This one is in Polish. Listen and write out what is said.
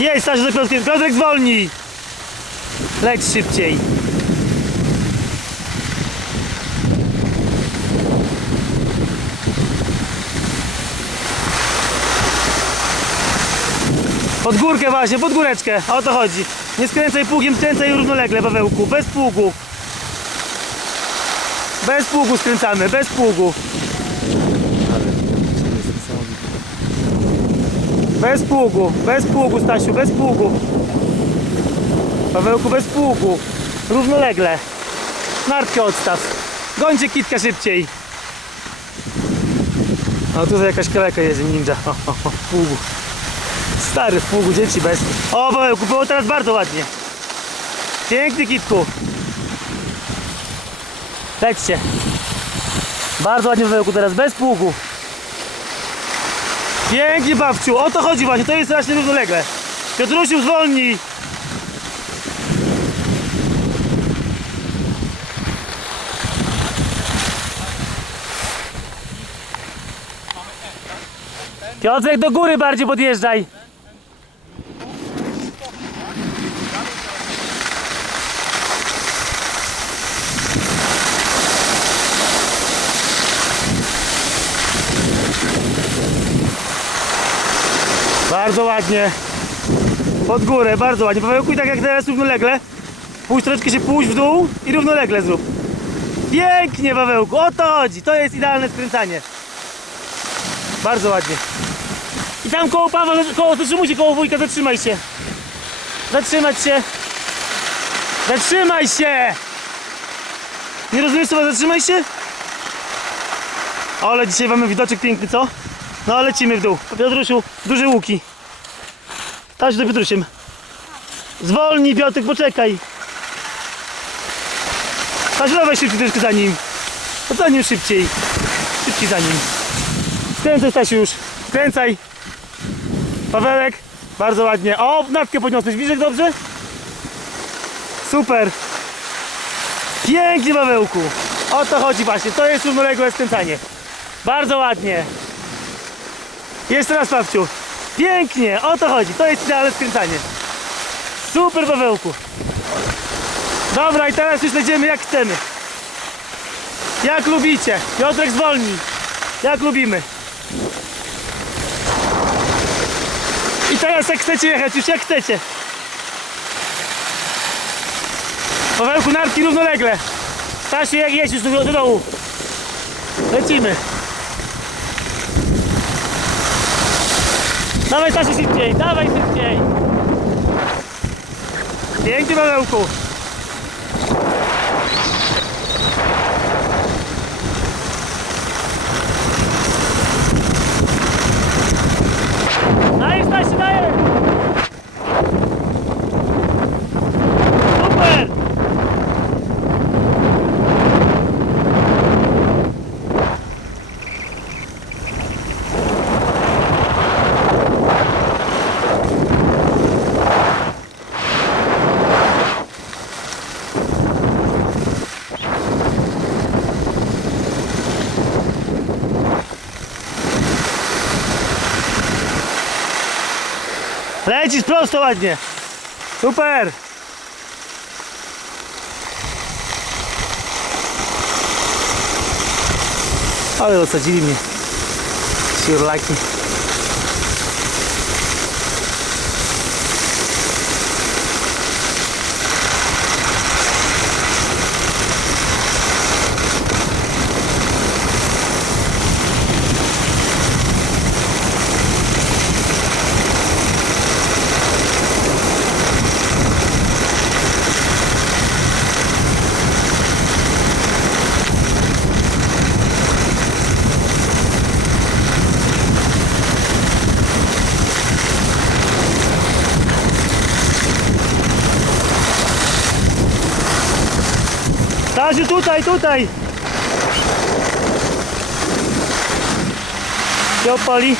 Jest, Stasiu do Piotrek. Piotrek zwolnij. Leć szybciej. Pod górkę właśnie, pod góreczkę. O to chodzi. Nie skręcaj pługiem, skręcaj równolegle, Pawełku. Bez pługu. Bez pługu skręcamy, bez pługu. Bez pługu, bez pługu Stasiu, bez pługu. Pawełku, bez pługu. Równolegle. Nartkę odstaw. Gońcie kitka szybciej. O, tutaj jakaś kaleka jest ninja. W pługu. Stary w pługu, dzieci bez. O, Pawełku, było teraz bardzo ładnie. Piękny kitku. Lećcie. Bardzo ładnie Pawełku teraz, bez pługu. Pięknie babciu, o to chodzi właśnie, to jest właśnie równolegle. Piotrusiu, zwolnij. Piotrek do góry bardziej podjeżdżaj. Bardzo ładnie. Pod górę, bardzo ładnie. Pawełku tak jak teraz równolegle. Pójdź troszeczkę się pójść w dół i równolegle zrób. Pięknie Pawełku, o to chodzi. To jest idealne skręcanie. Bardzo ładnie. I tam koło Pawła, koło, zatrzymuj się koło wujka, zatrzymaj się. Zatrzymać się. Zatrzymaj się! Nie rozumiesz słowa zatrzymaj się? Ale dzisiaj mamy widoczek piękny, co? No lecimy w dół. Piotrusiu, duże łuki. Taś do Piotrusiem. Zwolnij Piotrek, poczekaj. Taś dawaj szybciej troszkę za nim. No za nim szybciej. Szybciej za nim. Skręcaj Stasiu już. Skręcaj. Pawełek. Bardzo ładnie. O, natkę podniosłeś. Widzisz dobrze? Super. Pięknie Pawełku. O to chodzi właśnie. To jest równoległe skręcanie. Bardzo ładnie. Jeszcze raz Pawciu. Pięknie, o to chodzi. To jest idealne skręcanie. Super Pawełku. Dobra i teraz już będziemy jak chcemy. Jak lubicie. Piotrek zwolni. Jak lubimy. I teraz jak chcecie jechać, już jak chcecie. Pawełku, narki równolegle. Stasiu, jak jeździsz do, do dołu. Lecimy. Dawaj Stasiu szybciej, dawaj szybciej. Pięknie Pawełku. Dajesz Stasiu, dajesz. Super. Lecisz prosto ładnie. Super. Ale osadzili mnie. Siurlaki. Stasiu, tutaj, tutaj. Się opali.